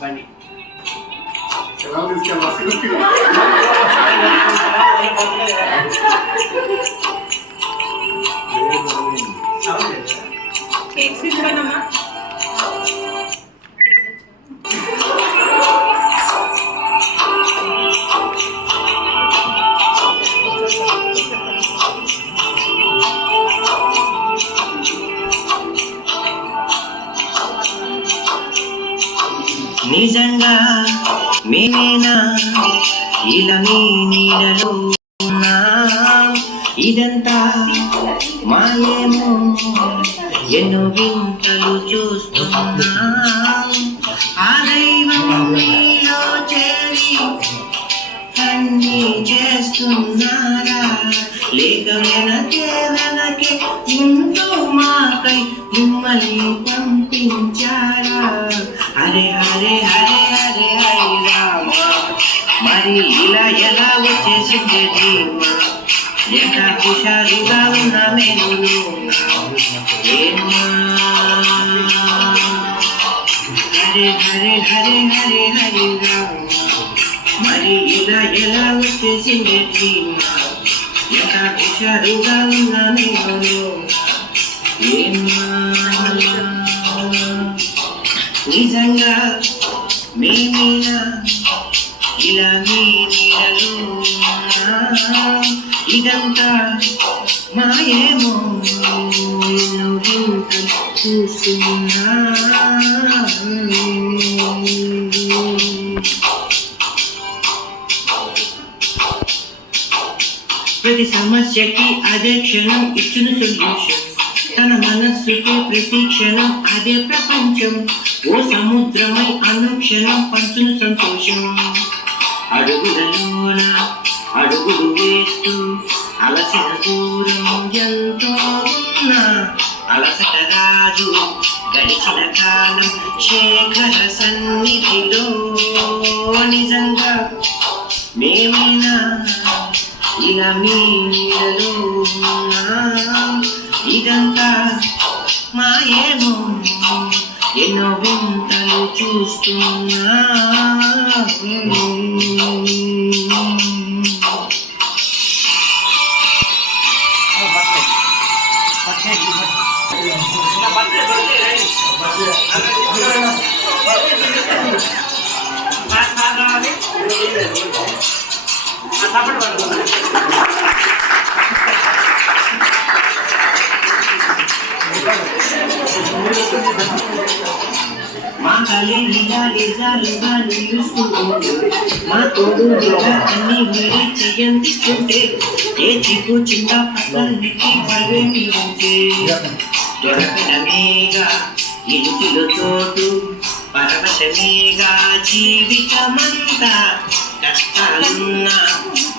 బండి ఎలా తీసుకెళ్ళాలి కేక్స్ ఇవ్వనమ్మా. నిజంగా మేమేనా ఇలా మీ నీడలో ఉన్నా, ఇదంతా మాయేమో ఎన్నో వింతలు చూస్తున్నా, ఆ దైవం మీలో చేరి అన్నీ చేస్తున్నారా, లేక వెనకే వెనకే ఉంటూ మాకై మిమ్మల్ని పంపించారా. హరే హరే హరే హరే హరే రామ, మరి ఇలా ఎలా వచ్చేసింది ధీమా, ఎంత హుషారుగా ఉన్నా మేము ఏమా. హరే హరే హరే హరే హరే రామ, మరి ఇలా ఎలా వచ్చేసింది ధీమా, ఎంత హుషారుగా ఉన్నా మేము ఏమా. నిజంగా మేమేనా ఇలా మీ నీడలో ఉన్నా, ఇదంతా మాయేమో ఎన్నో వింతలు చూస్తున్నా. ప్రతి సమస్యకి అదే క్షణం ఇచ్చిన సొల్యూషన్, తన మనస్సుకి ప్రతి క్షణం అదే ప్రపంచం, ఓ సముద్రమై అనుక్షణం పంచును సంతోషం. అడుగులలోన అడుగులు వేస్తూ అలసిన దూరం ఎంతో ఉన్నా, అలసట రాదు గడిచిన కాలం శేఖర సన్నిధిలో. నిజంగా మేమైనా ఇలా మీ నీడలో ఉన్నా, ఇదంతా మాయేమో ఎన్నో వింతలు చూస్తున్నా. మా తల్లి నిజాలుగా చూసుకుంటూ, మా తోడు అన్ని మీరే చెయ్యందిస్తుంటే, ఏ చిక్కు చిన్న పక్కలకి పడవేమి ఉంటే, దొరకడమేగా ఇరుకులో చోటు, పరవశమేగా జీవితమంతా, కష్టాలున్నా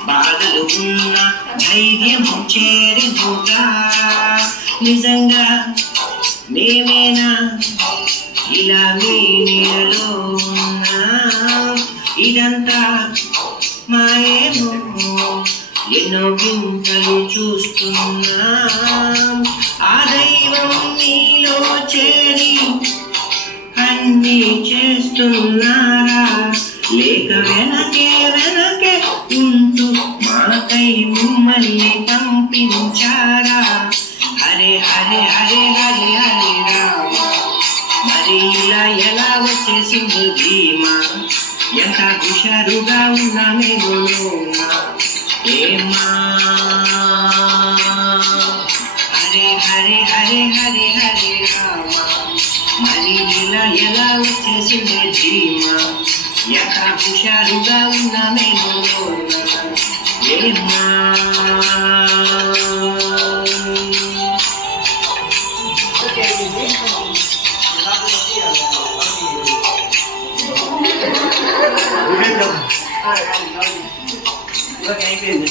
బాధలు ఉన్నా ధైర్యం చేరుగా. నిజంగా మేమేనా ఇలా మీ నీడలో ఉన్నా, ఇదంతా మాయేమో ఎన్నో వింతలు చూస్తున్నా, ఆ దైవం నీలో చేరి అన్నీ చేస్తున్నారా, లేక వెనకే వెనకే ఉంటూ మాకై మిమ్మల్ని పంపించారా. హరే హరే హరే హరే హరే రామ, మరి ఇలా ఎలా వచ్చేసింది ధీమా, ఎంత హుషారుగా ఉన్నా మేము ఏమా. హరే హరే హరే హరే హరే రామ, మరి ఇలా ఎలా వచ్చేసింది ధీమా, ఎంత హుషారుగా ఉన్నా మేము ఏమా. ఓకే అయిపోయింది ఓకే అయిపోయింది